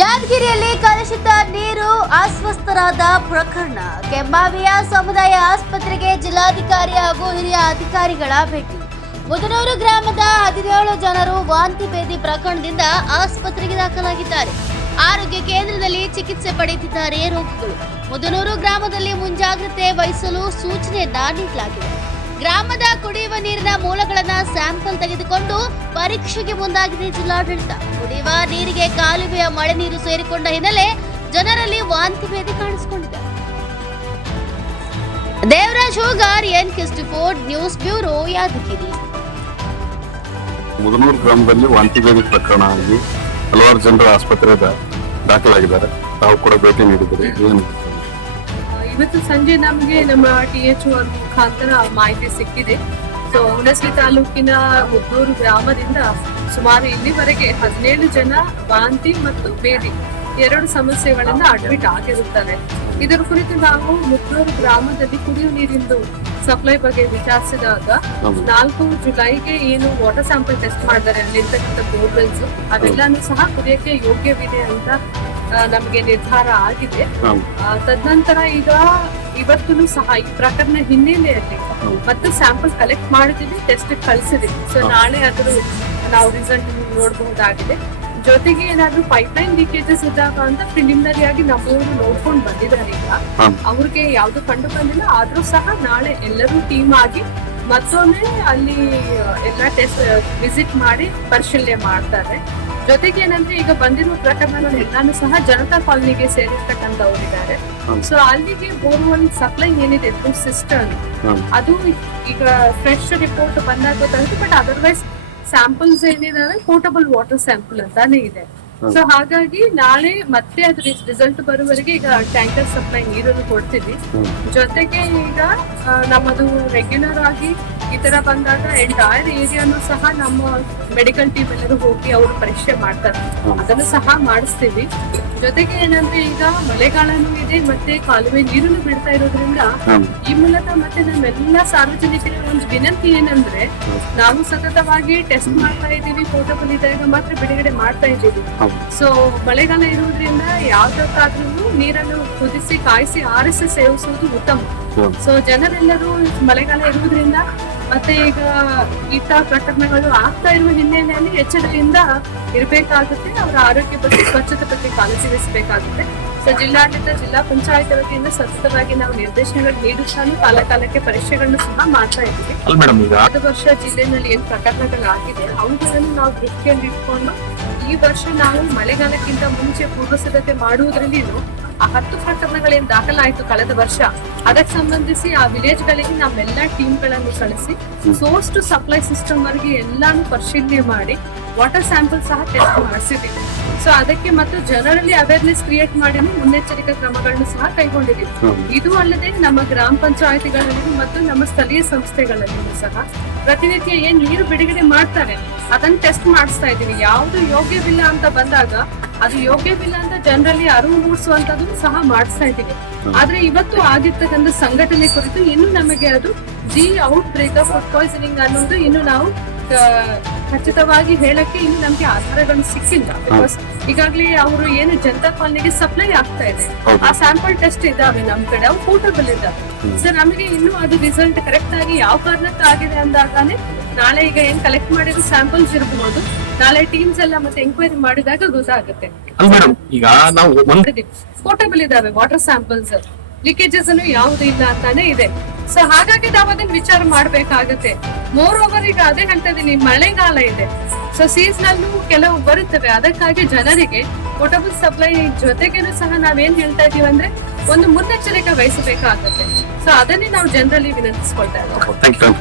ಯಾದಗಿರಿಯಲ್ಲಿ ಕಲುಷಿತ ನೀರು ಅಸ್ವಸ್ಥರಾದ ಪ್ರಕರಣ. ಕೆಂಬಾವಿಯ ಸಮುದಾಯ ಆಸ್ಪತ್ರೆಗೆ ಜಿಲ್ಲಾಧಿಕಾರಿ ಹಾಗೂ ಹಿರಿಯ ಅಧಿಕಾರಿಗಳ ಭೇಟಿ. ಮುದನೂರು ಗ್ರಾಮದ 17 ಜನರು ವಾಂತಿ ಭೇದಿ ಪ್ರಕರಣದಿಂದ ಆಸ್ಪತ್ರೆಗೆ ದಾಖಲಾಗಿದ್ದಾರೆ. ಆರೋಗ್ಯ ಕೇಂದ್ರದಲ್ಲಿ ಚಿಕಿತ್ಸೆ ಪಡೆಯುತ್ತಿದ್ದಾರೆ ರೋಗಿಗಳು. ಮುದನೂರು ಗ್ರಾಮದಲ್ಲಿ ಮುಂಜಾಗ್ರತೆ ವಹಿಸಲು ಸೂಚನೆಯನ್ನ ನೀಡಲಾಗಿದೆ. ಗ್ರಾಮದ ಕುಡಿಯುವ ನೀರಿನ ಮೂಲಗಳನ್ನ ಸ್ಯಾಂಪಲ್ ತೆಗೆದುಕೊಂಡು ಪರೀಕ್ಷೆಗೆ ಮುಂದಾಗಿದೆ ಜಿಲ್ಲಾಡಳಿತ. ಕುಡಿಯುವ ನೀರಿಗೆ ಕಾಲುವೆಯ ಮಳೆ ನೀರು ಸೇರಿಕೊಂಡ ಹಿನ್ನೆಲೆ ಜನರಲ್ಲಿ ವಾಂತಿ ಭೇದಿ ಕಾಣಿಸಿಕೊಂಡಿದೆ. Devaraj Hogar, NK24 news bureau, Yadgir. Mudnur ಗ್ರಾಮದಲ್ಲಿ ವಾಂತಿ ಭೇದಿ ಪ್ರಕರಣ ಆಗಿ ಹಲವಾರು ಜನರು ಆಸ್ಪತ್ರೆಗೆ ದಾಖಲಾಗಿದ್ದಾರೆ. ತಾವು ಕೂಡ ಭೇಟಿ ನೀಡಿದ್ದಾರೆ. ಏನು ಇವತ್ತು ಸಂಜೆ ನಮಗೆ ನಮ್ಮ THO ಮುಖಾಂತರ ಮಾಹಿತಿ ಸಿಕ್ಕಿದೆ. ಸೊ ಹುಣಸಗಿ ತಾಲೂಕಿನ ಮುದನೂರು ಗ್ರಾಮದಿಂದ ಸುಮಾರು ಇಲ್ಲಿವರೆಗೆ 17 ಜನ ವಾಂತಿ ಮತ್ತು ಭೇದಿ ಎರಡು ಸಮಸ್ಯೆಗಳಿಂದ ಅಡ್ಮಿಟ್ ಆಗಿರುತ್ತಾರೆ. ಇದರ ಕುರಿತು ನಾವು ಮುದನೂರು ಗ್ರಾಮದಲ್ಲಿ ಕುಡಿಯುವ ನೀರಿಂದು ಸಪ್ಲೈ ಬಗ್ಗೆ ವಿಚಾರಿಸಿದಾಗ 4 ಜುಲೈಗೆ ಏನು ವಾಟರ್ ಸ್ಯಾಂಪಲ್ ಟೆಸ್ಟ್ ಮಾಡಿದ್ದಾರೆ ಅಲ್ಲಿರ್ತಕ್ಕಂಥ ಬೋರ್ವೆಲ್ಸ್ ಅವೆಲ್ಲಾನು ಸಹ ಕುಡಿಯಕ್ಕೆ ಯೋಗ್ಯವಿದೆ ಅಂತ ನಮಗೆ ನಿರ್ಧಾರ ಆಗಿದೆ. ತದನಂತರ ಈಗ ಇವತ್ತು ಸಹ ಈ ಪ್ರಕರಣ ಹಿನ್ನೆಲೆಯಲ್ಲಿ ಮತ್ತೆ ಸ್ಯಾಂಪಲ್ ಕಲೆಕ್ಟ್ ಮಾಡಿದೀವಿ, ಟೆಸ್ಟ್ ಕಳಿಸಿದೀವಿ. ಸೊ ನಾಳೆ ಅದರ ನಾವು ರಿಸಲ್ಟ್ ನೋಡಬಹುದಾಗಿದೆ. ಜೊತೆಗೆ ಏನಾದ್ರು ಪೈಪ್ಲೈನ್ ಲೀಕೇಜಸ್ ಇದ್ದಾಗ ಅಂತ ಪ್ರಿಲಿಮಿನರಿ ಆಗಿ ನಮ್ಮವರು ನೋಡ್ಕೊಂಡು ಬಂದಿದ್ದಾರೆ. ಈಗ ಅವ್ರಿಗೆ ಯಾವ್ದು ಕಂಡು ಬಂದಿಲ್ಲ, ಆದ್ರೂ ಸಹ ನಾಳೆ ಎಲ್ಲರೂ ಟೀಮ್ ಆಗಿ ಮತ್ತೊಮ್ಮೆ ಅಲ್ಲಿ ಎಲ್ಲ ಟೆಸ್ಟ್ ವಿಸಿಟ್ ಮಾಡಿ ಪರಿಶೀಲನೆ ಮಾಡ್ತಾರೆ. ಜೊತೆಗೆ ಏನಂದ್ರೆ ಈಗ ಬಂದಿರುವ ಪ್ರಕರಣಗಳೆಲ್ಲಾನು ಸಹ ಜನತಾ ಕಾಲೋನಿಗೆ ಸೇರಿರ್ತಕ್ಕಂಥವ್ರಿದ್ದಾರೆ. ಸೊ ಅಲ್ಲಿಗೆ ಬೋರ್ವೆಲ್ ಸಪ್ಲೈ ಏನಿದೆ ಥ್ರೂ ಸಿಸ್ಟಮ್ ಅದು ಈಗ ಫ್ರೆಶ್ ರಿಪೋರ್ಟ್ ಬಂದಾಗ ಗೊತ್ತಾಗುತ್ತೆ. ಬಟ್ ಅದರ್ವೈಸ್ ಸ್ಯಾಂಪಲ್ಸ್ ಏನಿದಾವೆ ಪೋರ್ಟಬಲ್ ವಾಟರ್ ಸ್ಯಾಂಪಲ್ ಅಂತಾನೆ ಇದೆ. ಸೊ ಹಾಗಾಗಿ ನಾಳೆ ಮತ್ತೆ ಅದ್ರ ರಿಸಲ್ಟ್ ಬರುವವರೆಗೆ ಈಗ ಟ್ಯಾಂಕರ್ ಸಪ್ಲೈ ನೀರನ್ನು ಕೊಡ್ತೀವಿ. ಜೊತೆಗೆ ಈಗ ನಮ್ಮದು ರೆಗ್ಯುಲರ್ ಆಗಿ ಈ ತರ ಬಂದಾಗ ಎಂಟೈರ್ ಏರಿಯಾನು ಸಹ ನಮ್ಮ ಮೆಡಿಕಲ್ ಟೀಮ್ ಎಲ್ಲರೂ ಹೋಗಿ ಅವರು ಪರೀಕ್ಷೆ ಮಾಡ್ತಾರೆ, ಅದನ್ನು ಸಹ ಮಾಡಿಸ್ತೀವಿ. ಜೊತೆಗೆ ಏನಂದ್ರೆ ಈಗ ಮಳೆಗಾಲನೂ ಇದೆ, ಮತ್ತೆ ಕಾಲುವೆ ನೀರನ್ನು ಬಿಡ್ತಾ ಇರೋದ್ರಿಂದ ಈ ಮೂಲಕ ಮತ್ತೆ ನಮ್ಮೆಲ್ಲ ಸಾರ್ವಜನಿಕರ ಒಂದು ವಿನಂತಿ ಏನಂದ್ರೆ ನಾವು ಸತತವಾಗಿ ಟೆಸ್ಟ್ ಮಾಡ್ತಾ ಇದ್ದೀವಿ, ಪೋರ್ಟಬಲ್ ಇದ್ದಾಗ ಮಾತ್ರ ಬಿಡುಗಡೆ ಮಾಡ್ತಾ ಇದ್ದೀವಿ. ಸೊ ಮಳೆಗಾಲ ಇರುವುದರಿಂದ ಯಾವ್ದಕ್ಕಾದ್ರೂ ನೀರನ್ನು ಕುದಿಸಿ ಕಾಯಿಸಿ ಆರಿಸಿ ಸೇವಿಸುವುದು ಉತ್ತಮ. ಸೊ ಜನರೆಲ್ಲರೂ ಮಳೆಗಾಲ ಇರುವುದರಿಂದ ಮತ್ತೆ ಈಗ ಇಂಥ ಪ್ರಕರಣಗಳು ಆಗ್ತಾ ಇರುವ ಹಿನ್ನೆಲೆಯಲ್ಲಿ ಎಚ್ಚರಿಕೆಯಿಂದ ಇರಬೇಕಾಗುತ್ತೆ. ಅವರ ಆರೋಗ್ಯ ಬಗ್ಗೆ ಸ್ವಚ್ಛತೆ ಬಗ್ಗೆ ಕಾಳಜಿ ವಹಿಸಬೇಕಾಗುತ್ತೆ. ಸೊ ಜಿಲ್ಲಾಡಳಿತ, ಜಿಲ್ಲಾ ಪಂಚಾಯತ್ ವತಿಯಿಂದ ಸತತವಾಗಿ ನಾವು ನಿರ್ದೇಶನಗಳು ನೀಡುತ್ತಾನು ಕಾಲಕಾಲಕ್ಕೆ ಪರೀಕ್ಷೆಗಳನ್ನು ಸಹ ಮಾಡ್ತಾ ಇದ್ದೀವಿ. ಕಳೆದ ವರ್ಷ ಜಿಲ್ಲೆನಲ್ಲಿ ಏನ್ ಪ್ರಕರಣಗಳಾಗಿದೆ ಅವುಗಳನ್ನು ನಾವು ದೃಷ್ಟಿಯಲ್ಲಿ ಇಟ್ಕೊಂಡು ಈ ವರ್ಷ ನಾವು ಮಳೆಗಾಲಕ್ಕಿಂತ ಮುಂಚೆ ಪೂರ್ವ ಸಿದ್ಧತೆ ಮಾಡುವುದರಲ್ಲಿ ಆ 10 ಪ್ರಕರಣಗಳೇನು ದಾಖಲಾಯಿತು ಕಳೆದ ವರ್ಷ, ಅದಕ್ಕೆ ಸಂಬಂಧಿಸಿ ಆ ವಿಲೇಜ್ ಗಳಿಗೆ ನಾವೆಲ್ಲ ಟೀಮ್ ಗಳನ್ನು ಕಳಿಸಿ ಸೋರ್ಸ್ ಟು ಸಪ್ಲೈ ಸಿಸ್ಟಮ್ ವರೆಗೆ ಎಲ್ಲಾನು ಪರಿಶೀಲನೆ ಮಾಡಿ ವಾಟರ್ ಸ್ಯಾಂಪಲ್ ಸಹ ಟೆಸ್ಟ್ ಮಾಡಿಸಿದ್ದೀವಿ. ಸೊ ಅದಕ್ಕೆ ಮತ್ತು ಜನರಲ್ಲಿ ಅವೇರ್ನೆಸ್ ಕ್ರಿಯೇಟ್ ಮಾಡಿ ಮುನ್ನೆಚ್ಚರಿಕಾ ಕ್ರಮಗಳನ್ನು ಸಹ ಕೈಗೊಂಡಿದ್ದೀವಿ. ಇದು ಅಲ್ಲದೆ ನಮ್ಮ ಗ್ರಾಮ ಪಂಚಾಯತಿಗಳಲ್ಲಿ ಮತ್ತು ನಮ್ಮ ಸ್ಥಳೀಯ ಸಂಸ್ಥೆಗಳಲ್ಲಿಯೂ ಸಹ ಪ್ರತಿನಿತ್ಯ ಏನ್ ನೀರು ಬಿಡುಗಡೆ ಮಾಡ್ತಾರೆ ಅದನ್ನ ಟೆಸ್ಟ್ ಮಾಡಿಸ್ತಾ ಇದ್ದೀವಿ. ಯಾವ್ದು ಯೋಗ್ಯವಿಲ್ಲ ಅಂತ ಬಂದಾಗ ಅದು ಯೋಗ್ಯವಿಲ್ಲ ಅಂತ ಜನರಲ್ಲಿ ಅರಿವು ಮೂಡಿಸುವಂತದ್ದು ಸಹ ಮಾಡಿಸ್ತಾ ಇದ್ದೀವಿ. ಆದ್ರೆ ಇವತ್ತು ಆಗಿರ್ತಕ್ಕಂಥ ಸಂಘಟನೆ ಕುರಿತು ಇನ್ನು ನಮಗೆ ಅದು outbreak of food poisoning ಅನ್ನೋದು ಇನ್ನು ನಾವು ಖಚಿತವಾಗಿ ಹೇಳಕ್ಕೆ ಇನ್ನು ನಮ್ಗೆ ಆಧಾರಗಳು ಸಿಕ್ಕಿಲ್ಲ. ಬಿಕಾಸ್ ಈಗಾಗ್ಲೇ ಅವರು ಏನು ಜನತಾ ಕಾಲೋನಿಗೆ ಸಪ್ಲೈ ಆಗ್ತಾ ಇದೆ, ಆ ಸ್ಯಾಂಪಲ್ ಟೆಸ್ಟ್ ಇದಾವೆ ನಮ್ ಕಡೆ, ಅವು ಪೋರ್ಟಬಲ್ ಇದಾವೆ. ಸೊ ನಮಗೆ ಇನ್ನು ಅದು ರಿಸಲ್ಟ್ ಕರೆಕ್ಟ್ ಆಗಿ ಯಾವ ಕಾರಣಕ್ಕೆ ಆಗಿದೆ ಅಂದಾಗನೇ ನಾಳೆ ಈಗ ಏನ್ ಕಲೆಕ್ಟ್ ಮಾಡಿರೋ ಸ್ಯಾಂಪಲ್ಸ್ ಇರಬಹುದು, ನಾಳೆ ಟೀಮ್ಸ್ ಎಲ್ಲ ಮತ್ತೆ ಎಂಕ್ವೈರಿ ಮಾಡಿದಾಗ ಗೊತ್ತಾಗುತ್ತೆ. ಪೋರ್ಟಬಲ್ ಇದಾವೆ ವಾಟರ್ ಸ್ಯಾಂಪಲ್ಸ್, ಲೀಕೇಜಸ್ ಅನ್ನು ಯಾವ್ದು ಇಲ್ಲ ಅಂತಾನೆ ಇದೆ. ಸೊ ಹಾಗಾಗಿ ನಾವು ಅದನ್ನ ವಿಚಾರ ಮಾಡ್ಬೇಕಾಗತ್ತೆ. ಮೋರ್ ಓವರ್ ಈಗ ಅದೇ ಹೇಳ್ತಾ ಇದೀನಿ, ಮಳೆಗಾಲ ಇದೆ. ಸೊ ಸೀಸನಲ್ಲೂ ಕೆಲವು ಬರುತ್ತವೆ, ಅದಕ್ಕಾಗಿ ಜನರಿಗೆ ಪೋರ್ಟಬಲ್ ಸಪ್ಲೈ ಜೊತೆಗೇನು ಸಹ ನಾವೇನ್ ಹೇಳ್ತಾ ಇದೀವಿ ಅಂದ್ರೆ ಒಂದು ಮುನ್ನೆಚ್ಚರಿಕೆ ವಹಿಸಬೇಕಾಗತ್ತೆ. ಸೊ ಅದನ್ನೇ ನಾವು ಜನರಲ್ಲಿ ವಿನಂತಿಸ್ಕೊಳ್ತಾ ಇದ್ದೀವಿ.